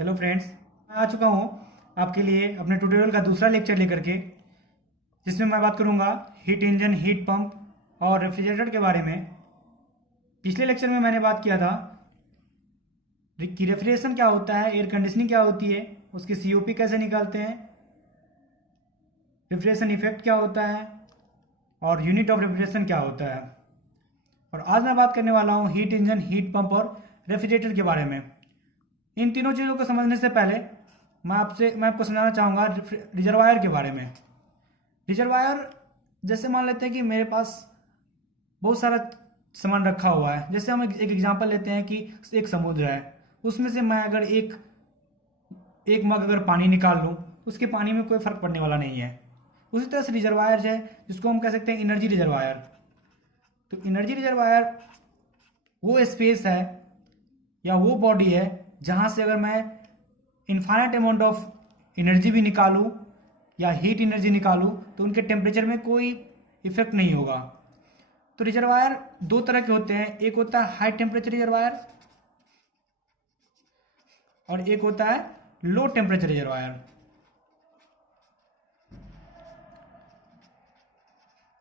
Hello friends, मैं आ चुका हूँ आपके लिए अपने ट्यूटोरियल का दूसरा लेक्चर लेकर के, जिसमें मैं बात करूँगा हीट इंजन, हीट पंप और रेफ्रिजरेटर के बारे में। पिछले लेक्चर में मैंने बात किया था कि रेफ्रिजरेशन क्या होता है, एयर कंडीशनिंग क्या होती है, उसकी सीओपी कैसे निकालते हैं, रेफ्रिजरेशन इफेक्ट क्या होता है और यूनिट ऑफ रेफ्रिजरेशन क्या होता है। और आज मैं बात करने वाला हूँ हीट इंजन, हीट पंप और रेफ्रिजरेटर के बारे में। इन तीनों चीज़ों को समझने से पहले मैं आपको समझाना चाहूँगा रिजर्वायर के बारे में। रिजर्वायर, जैसे मान लेते हैं कि मेरे पास बहुत सारा सामान रखा हुआ है। जैसे हम एक एग्जांपल लेते हैं कि एक समुद्र है, उसमें से मैं अगर एक एक मग अगर पानी निकाल लूँ तो उसके पानी में कोई फर्क पड़ने वाला नहीं है। उसी तरह से रिजर्वायर है, जिसको हम कह सकते हैं एनर्जी रिजर्वायर। तो एनर्जी रिजर्वायर वो स्पेस है या वो बॉडी है जहाँ से अगर मैं इनफाइनाइट अमाउंट ऑफ एनर्जी भी निकालूँ या हीट एनर्जी निकालूँ तो उनके टेम्परेचर में कोई इफेक्ट नहीं होगा। तो रिजर्वायर दो तरह के होते हैं, एक होता है हाई टेम्परेचर रिजर्वायर और एक होता है low temperature reservoir.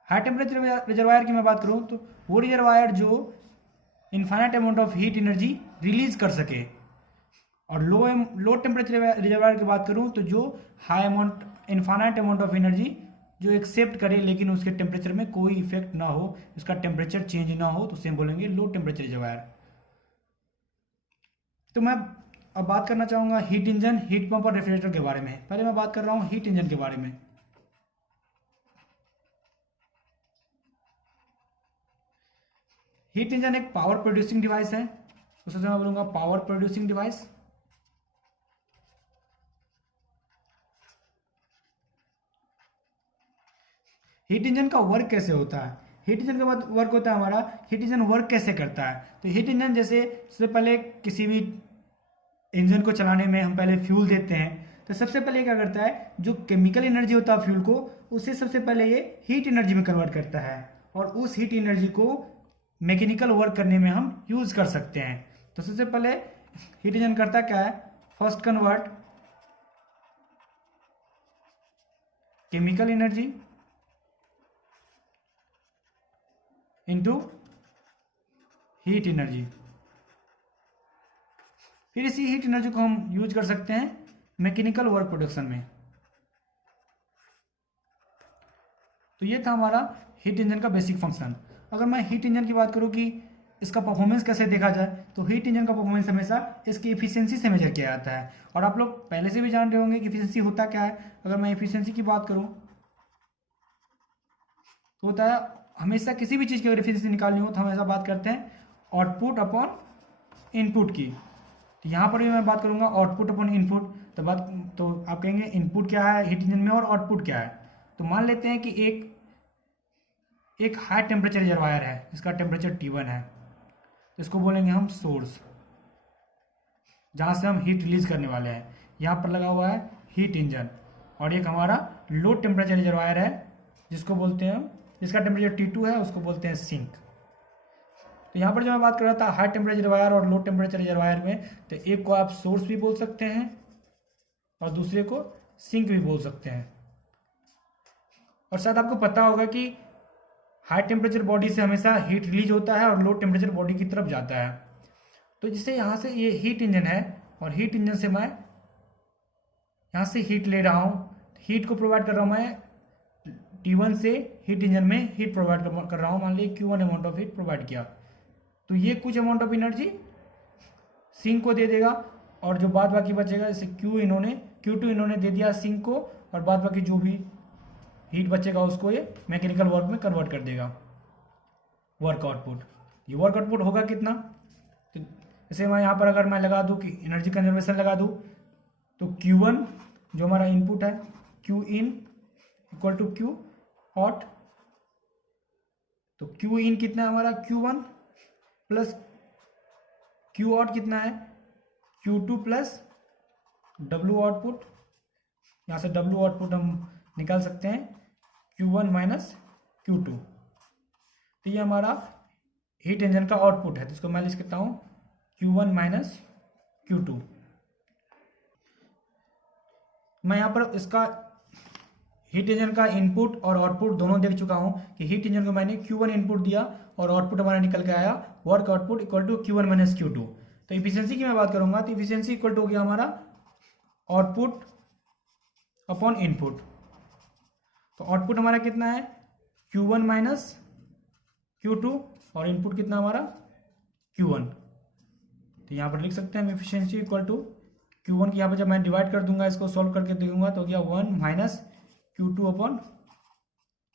High temperature reservoir की मैं बात करूं तो वो रिजर्वायर जो infinite amount of heat energy release कर सके, और लो टेम्परेचर रिजर्वायर की बात करूं तो जो high amount infinite amount of energy जो एक्सेप्ट करे लेकिन उसके टेम्परेचर में कोई इफेक्ट ना हो, उसका टेम्परेचर चेंज ना हो, तो उसे हम बोलेंगे लो टेम्परेचर रिजर्वायर। तो मैं अब बात करना चाहूँगा हीट इंजन, हीट पंप और रेफ्रिजरेटर के बारे में। पहले मैं बात कर रहा हूँ हीट इंजन के बारे में। हीट इंजन एक पावर प्रोड्यूसिंग डिवाइस है, उसे मैं बोलूँगा power producing device. Heat engine का वर्क कैसे होता है? हीट इंजन का वर्क होता है हमारा, हीट इंजन वर्क कैसे करता है? तो हीट इंजन जैसे सबसे पहले किसी भी इंजन को चलाने में हम पहले फ्यूल देते हैं, तो सबसे पहले क्या करता है, जो केमिकल एनर्जी होता है फ्यूल को, उसे सबसे पहले ये हीट एनर्जी में कन्वर्ट करता है और उस हीट एनर्जी को मैकेनिकल वर्क करने में हम यूज कर सकते हैं। तो सबसे पहले हीट इंजन करता क्या है, first convert chemical energy into heat energy. फिर इसी हीट एनर्जी को हम यूज कर सकते हैं मैकेनिकल वर्क प्रोडक्शन में। तो ये था हमारा हीट इंजन का बेसिक फंक्शन। अगर मैं हीट इंजन की बात करूं कि इसका परफॉर्मेंस कैसे देखा जाए, तो हीट इंजन का परफॉर्मेंस हमेशा इसकी इफिशियंसी से मेजर किया जाता है। और आप लोग पहले से भी जान रहे होंगे कि इफिशियंसी होता क्या है। अगर मैं इफिशियंसी की बात करूं तो होता है, हमेशा किसी भी चीज़ की अगर इफिशियंसी निकालनी हो तो हमेशा बात करते हैं आउटपुट अपॉन इनपुट की। तो यहाँ पर भी मैं बात करूँगा आउटपुट अपॉन इनपुट। तो आप कहेंगे इनपुट क्या है हीट इंजन में और आउटपुट क्या है। तो मान लेते हैं कि एक हाई टेम्परेचर रिजर्वायर है जिसका टेम्परेचर T1 है, तो इसको बोलेंगे हम सोर्स, जहाँ से हम हीट रिलीज करने वाले हैं। यहाँ पर लगा हुआ है हीट इंजन, और एक हमारा लो टेम्परेचर रिजर्वायर है जिसको बोलते हैं, जिसका टेम्परेचर T2 है, उसको बोलते हैं सिंक। तो यहाँ पर जो मैं बात कर रहा था हाई टेम्परेचर रिजर्वायर और लो टेम्परेचर रिजर्वायर में, तो एक को आप सोर्स भी बोल सकते हैं और दूसरे को सिंक भी बोल सकते हैं। और शायद आपको पता होगा कि हाई टेम्परेचर बॉडी से हमेशा हीट रिलीज होता है और लो टेम्परेचर बॉडी की तरफ जाता है। तो जैसे यहाँ से ये हीट इंजन है और हीट इंजन से मैं यहाँ से हीट ले रहा हूँ, हीट को प्रोवाइड कर रहा हूँ मैं T1 से हीट इंजन में हीट प्रोवाइड कर रहा हूँ। मान लीजिए Q1 amount of heat provide किया, तो ये कुछ अमाउंट ऑफ एनर्जी सिंक को दे देगा, और जो बाद बाकी बचेगा, जैसे Q2 इन्होंने दे दिया सिंक को, और बाद बाकी जो भी हीट बचेगा उसको ये मैकेनिकल वर्क में कन्वर्ट कर देगा, वर्क आउटपुट। ये वर्क आउटपुट होगा कितना, तो जैसे मैं यहाँ पर अगर मैं लगा दूँ कि एनर्जी कंजर्वेशन लगा दूँ, तो Q1 जो हमारा इनपुट है, Q in equal to Q out. तो Q in कितना है हमारा, Q1 प्लस Q आउट कितना है, Q2 प्लस W आउटपुट। यहाँ से W आउटपुट हम निकाल सकते हैं Q1 माइनस Q2। तो ये हमारा हीट इंजन का आउटपुट है, तो इसको मैं लिख सकता हूँ Q1 माइनस Q2। मैं यहाँ पर इसका हीट इंजन का इनपुट और आउटपुट दोनों देख चुका हूँ कि हीट इंजन को मैंने Q1 इनपुट दिया और आउटपुट हमारा निकल के आया work output equal to Q1 minus Q2। तो इफिशियंसी की मैं बात करूंगा तो इफिशियंसी इक्वल टू हो गया हमारा आउटपुट अपॉन इनपुट। तो आउटपुट हमारा कितना है Q1 माइनस Q2 और इनपुट कितना हमारा Q1। तो यहाँ पर लिख सकते हैं हम इफिशियंसी इक्वल टू Q1 की यहाँ पर जब मैं डिवाइड कर दूंगा इसको सॉल्व करके दूंगा तो हो गया 1 माइनस Q2 अपॉन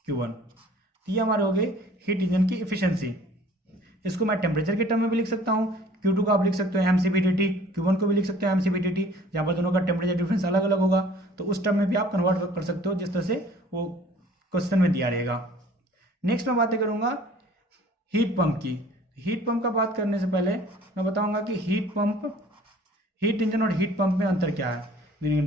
Q1। तो ये हमारे हो गए हीट इंजन की इफिशियंसी। इसको मैं टेम्परेचर के टर्म में भी लिख सकता हूँ। Q2 को आप लिख सकते हो mCpDT, Q1 को भी लिख सकते हो mCpDT, जहाँ पर दोनों का टेम्परेचर डिफरेंस अलग अलग होगा। तो उस टर्म में भी आप कन्वर्ट कर सकते हो जिस तरह से वो क्वेश्चन में दिया रहेगा। नेक्स्ट मैं बातें करूंगा हीट पंप की। हीट पंप का बात करने से पहले मैं बताऊंगा कि हीट इंजन और हीट पंप में अंतर क्या है।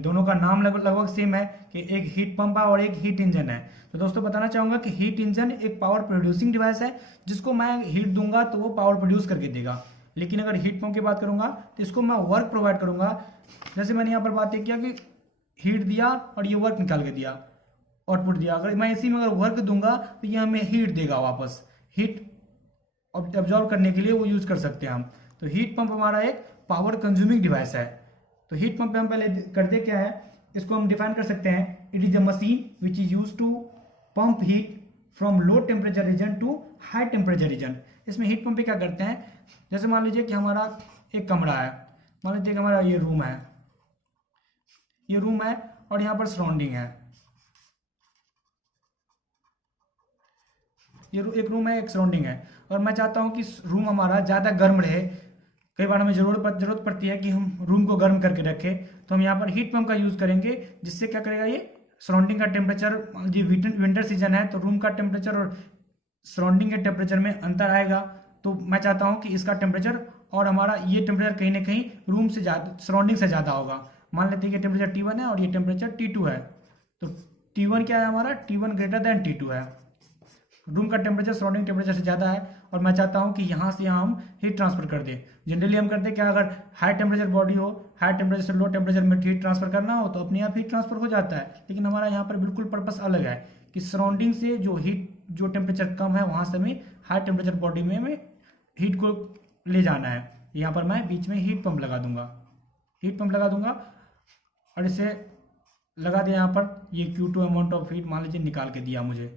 दोनों का नाम लगभग सेम है कि एक हीट पंप है और एक हीट इंजन है। तो दोस्तों बताना चाहूंगा कि हीट इंजन एक पावर प्रोड्यूसिंग डिवाइस है जिसको मैं हीट दूंगा तो वो पावर प्रोड्यूस करके देगा। लेकिन अगर हीट पंप की बात करूंगा तो इसको मैं वर्क प्रोवाइड करूंगा। जैसे मैंने यहाँ पर बात किया कि हीट दिया और ये वर्क निकाल के दिया, आउटपुट दिया। अगर मैं इसी में अगर वर्क दूंगा तो ये हमें हीट देगा, वापस हीट ऑब्जॉर्व करने के लिए वो यूज कर सकते हैं हम। तो हीट पंप हमारा एक पावर कंज्यूमिंग डिवाइस है। तो हीट पंप पे हम पहले करते क्या है, इसको हम डिफाइन कर सकते हैं। It is a machine which is use to pump heat from low temperature region to high temperature region. इसमें हीट पंप पे क्या करते हैं, जैसे मान लीजिए कि हमारा एक कमरा है, मान लीजिए कि हमारा ये रूम है और यहाँ पर सराउंडिंग है। ये एक रूम है, एक सराउंडिंग है, और मैं चाहता हूँ कि रूम हमारा ज़्यादा गर्म रहे। कई बार हमें जरूरत पड़ती है कि हम रूम को गर्म करके रखें, तो हम यहाँ पर हीट पंप का यूज़ करेंगे, जिससे क्या करेगा, ये सराउंडिंग का टेम्परेचर, ये विंटर सीजन है तो रूम का टेम्परेचर और सराउंडिंग के टेम्परेचर में अंतर आएगा। तो मैं चाहता हूँ कि इसका टेम्परेचर और हमारा ये टेम्परेचर कहीं ना कहीं रूम से ज़्यादा, सराउंडिंग से ज़्यादा होगा। मान लेते हैं कि टेम्परेचर T1 है और ये टेम्परेचर T2 है। तो T1 क्या है हमारा, T1 ग्रेटर देन T2 है। रूम का टेम्परेचर सराउंडिंग टेम्परेचर से ज़्यादा है और मैं चाहता हूँ कि यहाँ से यहाँ हम हीट ट्रांसफर कर दें। जनरली हम करते हैं क्या, अगर हाई टेम्परेचर बॉडी हो, हाई टेम्परेचर से लो टेम्परेचर में हीट ट्रांसफर करना हो तो अपने आप हीट ट्रांसफर हो जाता है। लेकिन हमारा यहाँ पर बिल्कुल पर्पस अलग है कि सराउंडिंग से जो टेम्परेचर कम है वहाँ से हमें हाई टेम्परेचर बॉडी में हमें हीट को ले जाना है। यहाँ पर मैं बीच में हीट पंप लगा दूंगा और इसे लगा दिया यहाँ पर, ये Q2 अमाउंट ऑफ हीट मान लीजिए निकाल के दिया मुझे,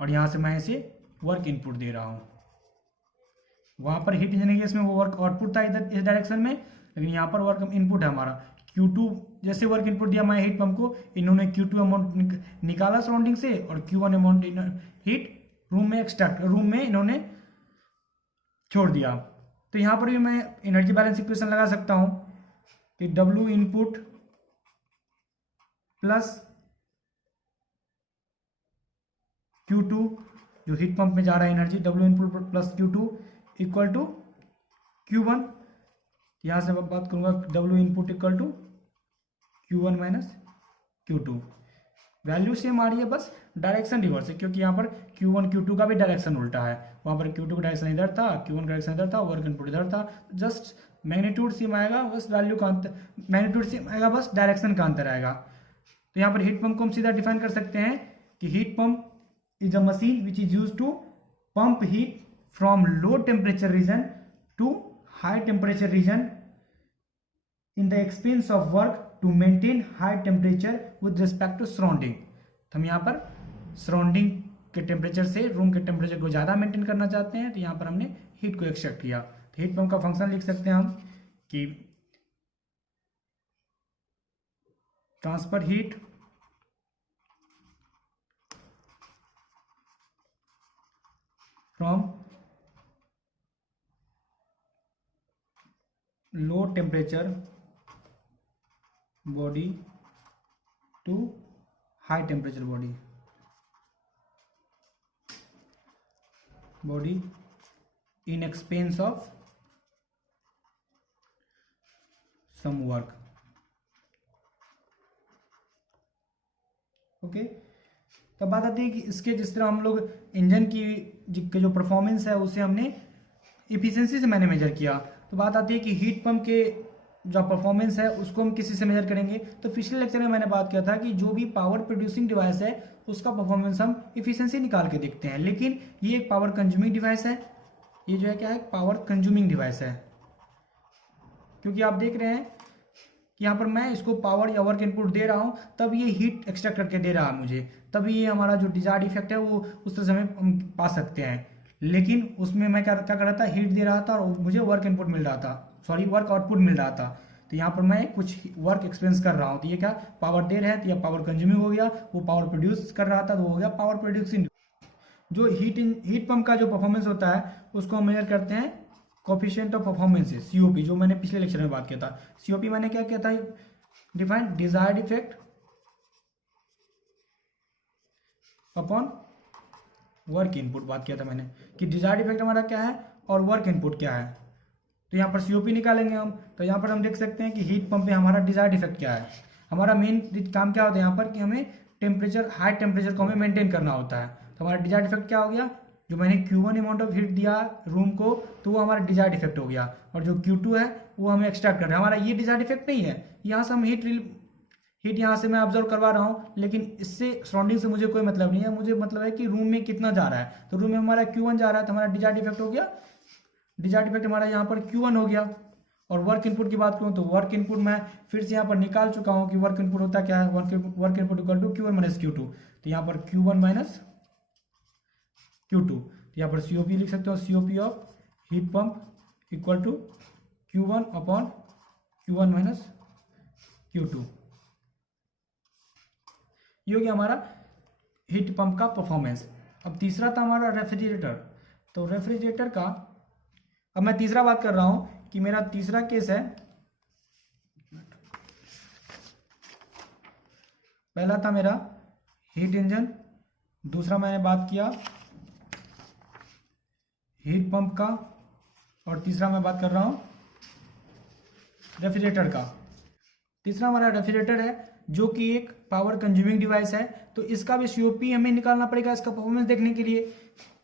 और यहाँ से मैं इसे वर्क इनपुट दे रहा हूँ। वहाँ पर हीट इंजन केस में वो वर्क आउटपुट था इधर इस डायरेक्शन में, लेकिन यहाँ पर वर्क इनपुट है हमारा। Q2 जैसे वर्क इनपुट दिया मैं हीट पंप को, इन्होंने Q2 अमाउंट निकाला सराउंडिंग से और Q1 अमाउंट हीट रूम में इन्होंने छोड़ दिया। तो यहाँ पर भी मैं एनर्जी बैलेंस इक्वेशन लगा सकता हूँ कि W इनपुट प्लस Q2 जो हीट पंप में जा रहा है energy, W input plus Q2 equal to Q1। यहाँ से मैं बात करूँगा W input equal to Q1 minus Q2। Value same आ रही है, बस डायरेक्शन रिवर्स है, क्योंकि यहाँ पर Q1 Q2 का भी डायरेक्शन उल्टा है। वहाँ पर Q2 का डायरेक्शन इधर था, Q1 का डायरेक्शन इधर था, वर्क इनपुट इधर था। जस्ट मैग्नीट्यूड सेम आएगा, बस वैल्यू का अंतर, मैग्नीट्यूड सेम आएगा, बस डायरेक्शन का अंतर आएगा। तो यहाँ पर हीट पंप को हम सीधा डिफाइन कर सकते हैं कि heat pump is a machine which is used to pump heat from low temperature region to high temperature region in the expense of work to maintain high temperature with respect to surrounding। तो हम यहाँ पर surrounding के temperature से room के temperature को ज़्यादा maintain करना चाहते हैं, तो यहाँ पर हमने हीट को एक्सट्रैक्ट किया। तो हीट पंप का फंक्शन लिख सकते हैं हम कि transfer heat from low temperature body to high temperature body in expense of some work। Okay, तब बात आती है कि इसके जिस तरह हम लोग इंजन की जो परफॉर्मेंस है उसे हमने इफिशिएंसी से मैंने मेजर किया। तो बात आती है कि हीट पंप के जो परफॉर्मेंस है उसको हम किसी से मेजर करेंगे। तो पिछले लेक्चर में मैंने बात किया था कि जो भी पावर प्रोड्यूसिंग डिवाइस है उसका परफॉर्मेंस हम इफिशिएंसी निकाल के देखते हैं, लेकिन ये एक पावर कंज्यूमिंग डिवाइस है। ये जो है क्या है, पावर कंज्यूमिंग डिवाइस है, क्योंकि आप देख रहे हैं कि यहाँ पर मैं इसको पावर या वर्क इनपुट दे रहा हूँ, तब ये हीट एक्सट्रैक्ट करके दे रहा है मुझे, तभी ये हमारा जो डिजायर्ड इफेक्ट है वो उस तरह से हम पा सकते हैं। लेकिन उसमें मैं क्या कर रहा था, हीट दे रहा था और मुझे वर्क इनपुट मिल रहा था, सॉरी वर्क आउटपुट मिल रहा था। तो यहाँ पर मैं कुछ वर्क एक्सपीरियंस कर रहा हूँ, तो ये क्या पावर दे रहे हैं, तो यह पावर कंज्यूमिंग हो गया। वो पावर प्रोड्यूस कर रहा था तो हो गया पावर प्रोड्यूसिंग। जो हीट पंप का जो परफॉर्मेंस होता है उसको हम मेजर करते हैं कोफिशिएंट ऑफ परफॉर्मेंस से, सीओपी, जो मैंने पिछले लेक्चर में बात किया था। सीओपी मैंने क्या किया था, define desired effect upon work input बात किया था मैंने, कि डिजायर्ड इफेक्ट हमारा क्या है और वर्क इनपुट क्या है। तो यहाँ पर सीओपी निकालेंगे हम, तो यहाँ पर हम देख सकते हैं कि हीट पंप में हमारा डिजायर्ड इफेक्ट क्या है। हमारा मेन काम क्या होता है यहाँ पर कि हमें टेम्परेचर, हाई टेम्परेचर को हमें मेंटेन करना होता है। तो हमारा डिजायर्ड इफेक्ट क्या हो गया, जो मैंने Q1 अमाउंट ऑफ हीट दिया रूम को, तो वो हमारा डिजायर्ड इफेक्ट हो गया। और जो Q2 है वो हमें एक्सट्रैक्ट कर रहा है, हमारा ये डिजायर्ड इफेक्ट नहीं है। यहाँ से हम हीट यहाँ से मैं ऑब्जर्व करवा रहा हूँ, लेकिन इससे सराउंडिंग से मुझे कोई मतलब नहीं है। मुझे मतलब है कि रूम में कितना जा रहा है, तो रूम में हमारा Q1 जा रहा है, तो हमारा डिजायर्ड इफेक्ट हो गया। डिजायर्ड इफेक्ट हमारा यहाँ पर Q1 हो गया। और वर्क इनपुट की बात करूँ तो वर्क इनपुट मैं फिर से यहाँ पर निकाल चुका हूँ कि वर्क इनपुट होता क्या है, work input equal to Q1 minus Q2। तो यहाँ पर Q1 माइनस Q2, तो यहाँ पर COP लिख सकते हो, COP of heat pump equal to Q1 upon Q1 minus Q2। ये हो गया हमारा हीट पंप का परफॉर्मेंस। अब तीसरा था हमारा रेफ्रिजरेटर। तो रेफ्रिजरेटर का अब मैं तीसरा बात कर रहा हूं कि मेरा तीसरा केस है, पहला था मेरा हीट इंजन, दूसरा मैंने बात किया हीट पंप का, और तीसरा मैं बात कर रहा हूं रेफ्रिजरेटर का। तीसरा हमारा रेफ्रिजरेटर है जो कि एक पावर कंज्यूमिंग डिवाइस है। तो इसका भी सीओपी हमें निकालना पड़ेगा इसका परफॉर्मेंस देखने के लिए।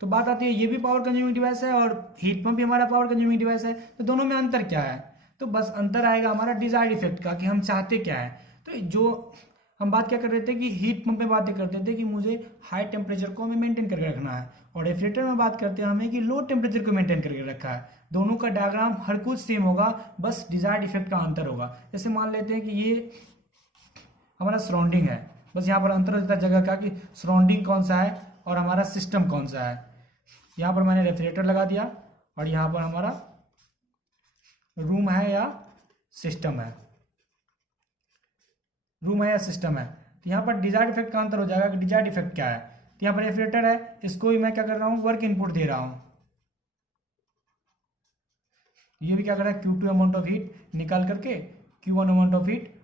तो बात आती है ये भी पावर कंज्यूमिंग डिवाइस है और हीट पंप भी हमारा पावर कंज्यूमिंग डिवाइस है, तो दोनों में अंतर क्या है, तो बस अंतर आएगा हमारा डिजायर्ड इफेक्ट का, कि हम चाहते क्या है। तो जो हम बात क्या कर रहे थे कि हीट पंप में बातें करते थे कि मुझे हाई टेम्परेचर को हमें मेंटेन करके रखना है, और रेफ्रिजरेटर में बात करते हैं हमें कि लो टेम्परेचर को मेंटेन करके रखा है। दोनों का डायग्राम हर कुछ सेम होगा, बस डिजायर्ड इफेक्ट का अंतर होगा। जैसे मान लेते हैं कि ये हमारा सराउंडिंग है, बस यहाँ पर अंतर होता है जगह का कि सराउंडिंग कौन सा है और हमारा सिस्टम कौन सा है। यहाँ पर मैंने रेफ्रिजरेटर लगा दिया और यहाँ पर हमारा रूम है या सिस्टम है, रूम है या सिस्टम है। तो यहाँ पर डिजायर्ड इफेक्ट का अंतर हो जाएगा कि डिजायर्ड इफेक्ट क्या है। तो यहाँ पर रेफ्रिजरेटर है, इसको भी मैं क्या कर रहा हूँ, वर्क इनपुट दे रहा हूँ। ये भी क्या कर रहा है, Q2 अमाउंट ऑफ हीट निकाल करके Q1 अमाउंट ऑफ हीट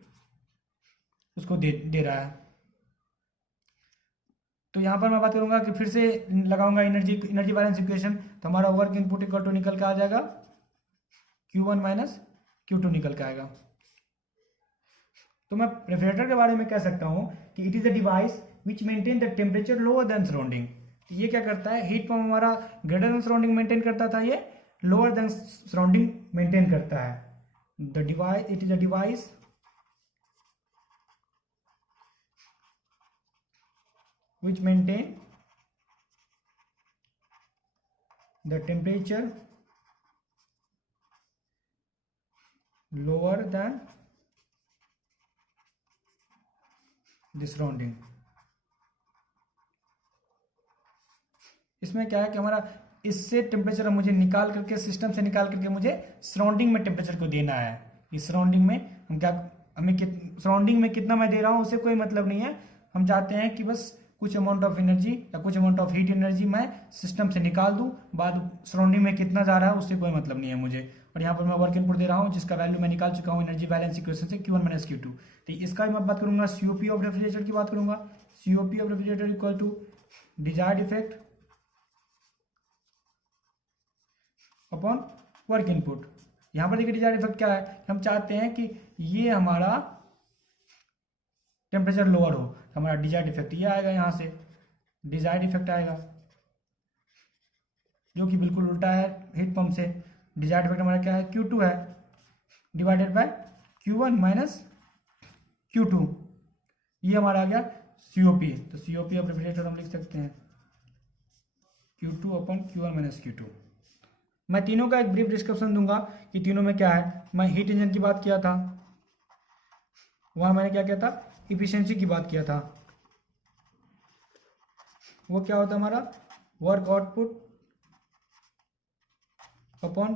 उसको दे रहा है। तो यहाँ पर मैं बात करूंगा कि फिर से लगाऊंगा एनर्जी बैलेंस इक्वेशन, तो हमारा वर्क इनपुट इक्वल टू निकल के आ जाएगा Q1 माइनस Q2 निकल के आएगा। तो मैं रेफ्रिजरेटर के बारे में कह सकता हूँ कि it is a device which maintain the temperature lower than surrounding. तो ये क्या करता है, हीट पंप हमारा ग्रेटर देन सराउंडिंग मेंटेन करता था, ये लोअर देन सराउंडिंग मेंटेन करता है। The device, it is a device which maintain the temperature lower than the surrounding। इसमें क्या है कि हमारा इससे टेम्परेचर मुझे निकाल करके, सिस्टम से निकाल करके मुझे सराउंडिंग में टेम्परेचर को देना है। इस सराउंडिंग में हम क्या, हमें सराउंडिंग में कितना मैं दे रहा हूँ उससे कोई मतलब नहीं है। हम चाहते हैं कि बस कुछ अमाउंट ऑफ एनर्जी या कुछ अमाउंट ऑफ हीट एनर्जी मैं सिस्टम से निकाल दूं, बाद सराउंडिंग में कितना जा रहा है उससे कोई मतलब नहीं है मुझे। और यहाँ पर मैं वर्क इनपुट दे रहा हूँ जिसका वैल्यू मैं निकाल चुका हूँ एनर्जी बैलेंस इक्वेशन से, Q1 माइनस Q2। तो इसका मैं बात करूंगा COP ऑफ रेफ्रिजरेटर की बात करूंगा। COP of refrigerator equal to desired effect upon work input. यहाँ पर देखिए डिजायर्ड इफेक्ट क्या है, हम चाहते हैं कि ये हमारा टेम्परेचर लोअर हो, हमारा डिजायर्ड इफेक्ट ये आएगा, यहाँ से डिजायर्ड इफेक्ट आएगा जो कि बिल्कुल उल्टा है हीट पंप से। डिजायर्ड इफेक्ट हमारा क्या है, Q2 है divided by Q1 minus Q2, ये हमारा आ गया COP। तो COP ऑफ रेफ्रिजरेटर हम लिख सकते हैं Q2 upon Q1 minus Q2। मैं तीनों का एक ब्रीफ डिस्क्रिप्शन दूंगा कि तीनों में क्या है। मैं हीट इंजन की बात किया था, वहां मैंने क्या किया था, इफिशिएंसी की बात किया था। वो क्या होता है हमारा, work output upon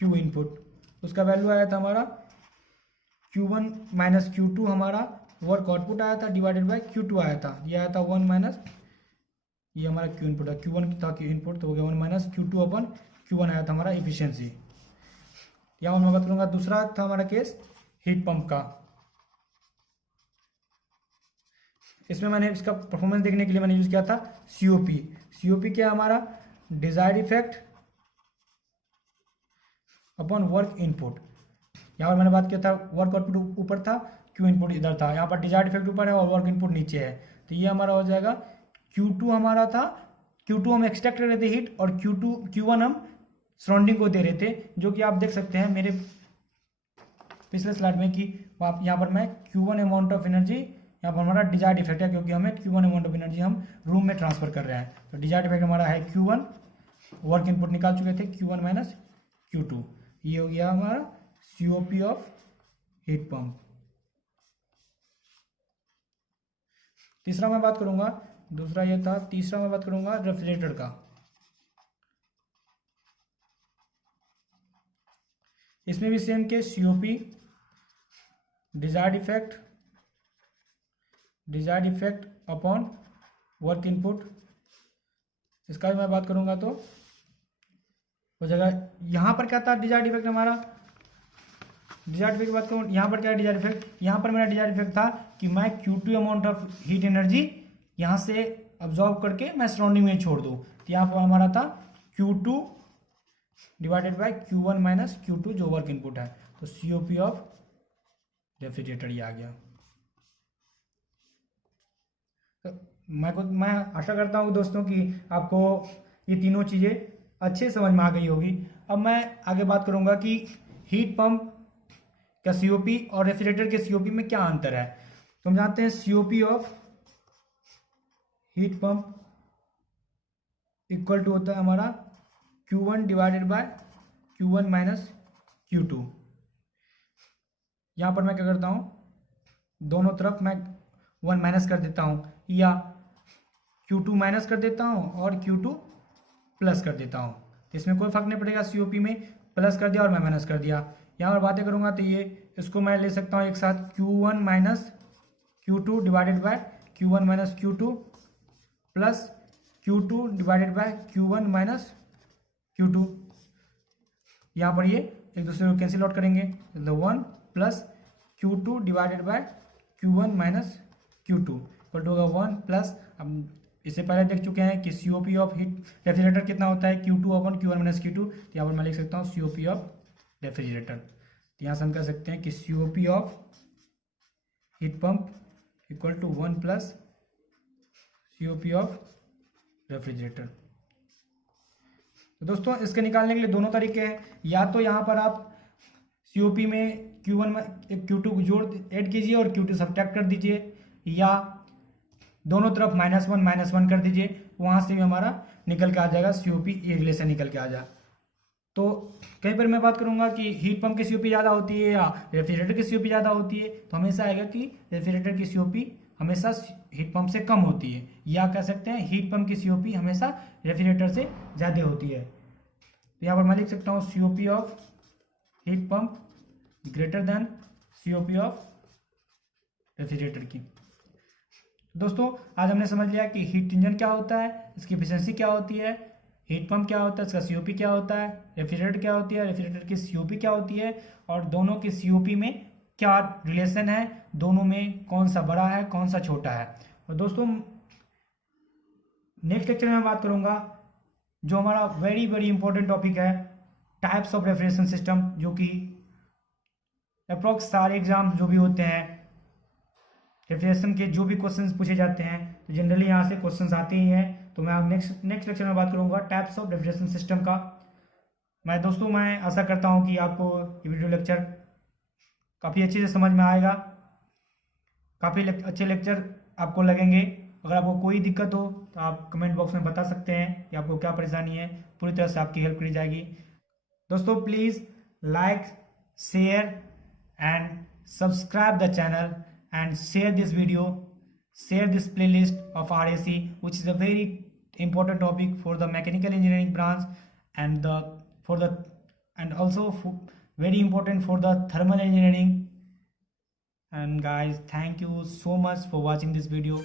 Q input. उसका वैल्यू आया था हमारा Q1 माइनस Q2, हमारा वर्क आउटपुट आया था डिवाइडेड बाय Q2 आया था। ये आया था 1 माइनस, ये हमारा Q इनपुट है, Q1 था Q इनपुट, तो हो गया 1 माइनस Q2 अपॉन Q1 आया था हमारा इफिशियंसी। यहाँ मैं बात करूँगा, दूसरा था हमारा केस हीट पंप का। इसमें मैंने इसका परफॉर्मेंस देखने के लिए मैंने यूज किया था COP। COP क्या हमारा, desired effect upon work input. यहाँ पर मैंने बात किया था वर्क आउटपुट ऊपर था, Q इनपुट इधर था, यहाँ पर डिजायर्ड इफेक्ट ऊपर है और वर्क इनपुट नीचे है। तो ये हमारा हो जाएगा Q2 हमारा था, Q2 हम एक्सट्रैक्ट कर रहे थे हीट, और Q1 हम सराउंडिंग को दे रहे थे, जो कि आप देख सकते हैं मेरे पिछले स्लाइड में कि आप यहाँ पर मैं Q1 अमाउंट ऑफ एनर्जी, यहाँ पर हमारा डिजायर्ड इफेक्ट है क्योंकि हमें Q1 अमाउंट ऑफ एनर्जी हम रूम में ट्रांसफर कर रहे हैं। तो डिजायर्ड इफेक्ट हमारा है Q1, वर्क इनपुट निकाल चुके थे Q1 माइनस Q2। ये हो गया हमारा COP ऑफ हीट पंप। तीसरा मैं बात करूंगा, दूसरा ये था, तीसरा मैं बात करूंगा रेफ्रिजरेटर का। इसमें भी same case COP, desired effect upon work input. इसका भी मैं बात करूंगा तो हो जाएगा, यहाँ पर क्या था डिजायर्ड इफेक्ट हमारा, डिजायर्ड इफेक्ट की बात करूँ, यहाँ पर क्या है डिजायर्ड इफेक्ट, यहाँ पर मेरा डिजायर्ड इफेक्ट था कि मैं Q2 amount of heat energy यहाँ से अब्जॉर्व करके मैं सराउंडिंग में छोड़ दूँ। तो यहाँ पर हमारा था Q2 divided by Q1 minus Q2 जो वर्क इनपुट है। तो COP ऑफ रेफ्रिजरेटर ये आ गया। तो मैं आशा करता हूँ दोस्तों कि आपको ये तीनों चीज़ें अच्छे समझ में आ गई होगी। अब मैं आगे बात करूँगा कि हीट पंप का COP और रेफ्रिजरेटर के COP में क्या अंतर है। तो हम जानते हैं COP of heat pump equal to होता है हमारा Q1 divided by Q1 minus Q2। यहाँ पर मैं क्या करता हूँ, दोनों तरफ मैं 1 माइनस कर देता हूँ, या Q2 माइनस कर देता हूँ और Q2 प्लस कर देता हूँ। तो इसमें कोई फर्क नहीं पड़ेगा, COP में प्लस कर दिया और मैं माइनस कर दिया। यहाँ पर बातें करूँगा तो ये इसको मैं ले सकता हूँ एक साथ Q1 minus Q2 divided by Q1 minus Q2 plus Q2 divided by Q1 minus Q2। यहाँ पर ये एक दूसरे को कैंसिल आउट करेंगे, तो 1 plus Q2 divided by Q1 minus Q2 equal to होगा 1 प्लस, अब इससे पहले देख चुके हैं कि COP ऑफ हीट रेफ्रिजरेटर कितना होता है Q2 upon Q1 minus Q2। तो यहाँ पर मैं लिख सकता हूँ COP ऑफ रेफ्रिजरेटर। तो यहाँ से हम कह सकते हैं कि COP of heat pump equal to 1 plus COP of refrigerator. तो दोस्तों इसके निकालने के लिए दोनों तरीके हैं, या तो यहाँ पर आप COP में Q1 में Q2 को जोड़ ऐड कीजिए और Q2 सब्ट्रैक्ट कर दीजिए, या दोनों तरफ -1 कर दीजिए, वहाँ से भी हमारा निकल के आ जाएगा COP, ये रिलेशन निकल के आ जाए। तो कहीं पर मैं बात करूंगा कि हीट पंप की COP ज़्यादा होती है या रेफ्रिजरेटर की COP ज़्यादा होती है, तो हमेशा आएगा कि रेफ्रिजरेटर की COP हमेशा हीट पंप से कम होती है, या कह सकते हैं हीट पंप की COP हमेशा रेफ्रिजरेटर से ज़्यादा होती है। तो यहाँ पर मैं लिख सकता हूँ COP of heat pump greater than COP of refrigerator की। दोस्तों आज हमने समझ लिया कि हीट इंजन क्या होता है, इसकी एफिशिएंसी क्या होती है, हीट पंप क्या होता है, इसका COP क्या होता है, रेफ्रिजरेटर क्या होती है, रेफ्रिजरेटर की COP क्या होती है, और दोनों की COP में क्या रिलेशन है, दोनों में कौन सा बड़ा है कौन सा छोटा है। और दोस्तों नेक्स्ट लेक्चर में बात करूंगा जो हमारा वेरी वेरी इंपॉर्टेंट टॉपिक है, टाइप्स ऑफ रेफ्रिजरेशन सिस्टम, जो कि अप्रोक्स सारे एग्जाम जो भी होते हैं रेफ्रिजरेशन के जो भी क्वेश्चंस पूछे जाते हैं, तो जनरली यहाँ से क्वेश्चंस आते ही हैं। तो मैं नेक्स्ट लेक्चर में बात करूंगा टाइप्स ऑफ रेफ्रिजरेशन सिस्टम का। मैं आशा करता हूँ कि आपको ये वीडियो लेक्चर काफ़ी अच्छे से समझ में आएगा, काफ़ी अच्छे लेक्चर आपको लगेंगे। अगर आपको कोई दिक्कत हो तो आप कमेंट बॉक्स में बता सकते हैं कि आपको क्या परेशानी है, पूरी तरह से आपकी हेल्प करी जाएगी। दोस्तों please like, share and subscribe the channel and share this video, share this playlist of RAC, which is a very important topic for the mechanical engineering branch and also very important for the thermal engineering. And guys, thank you so much for watching this video.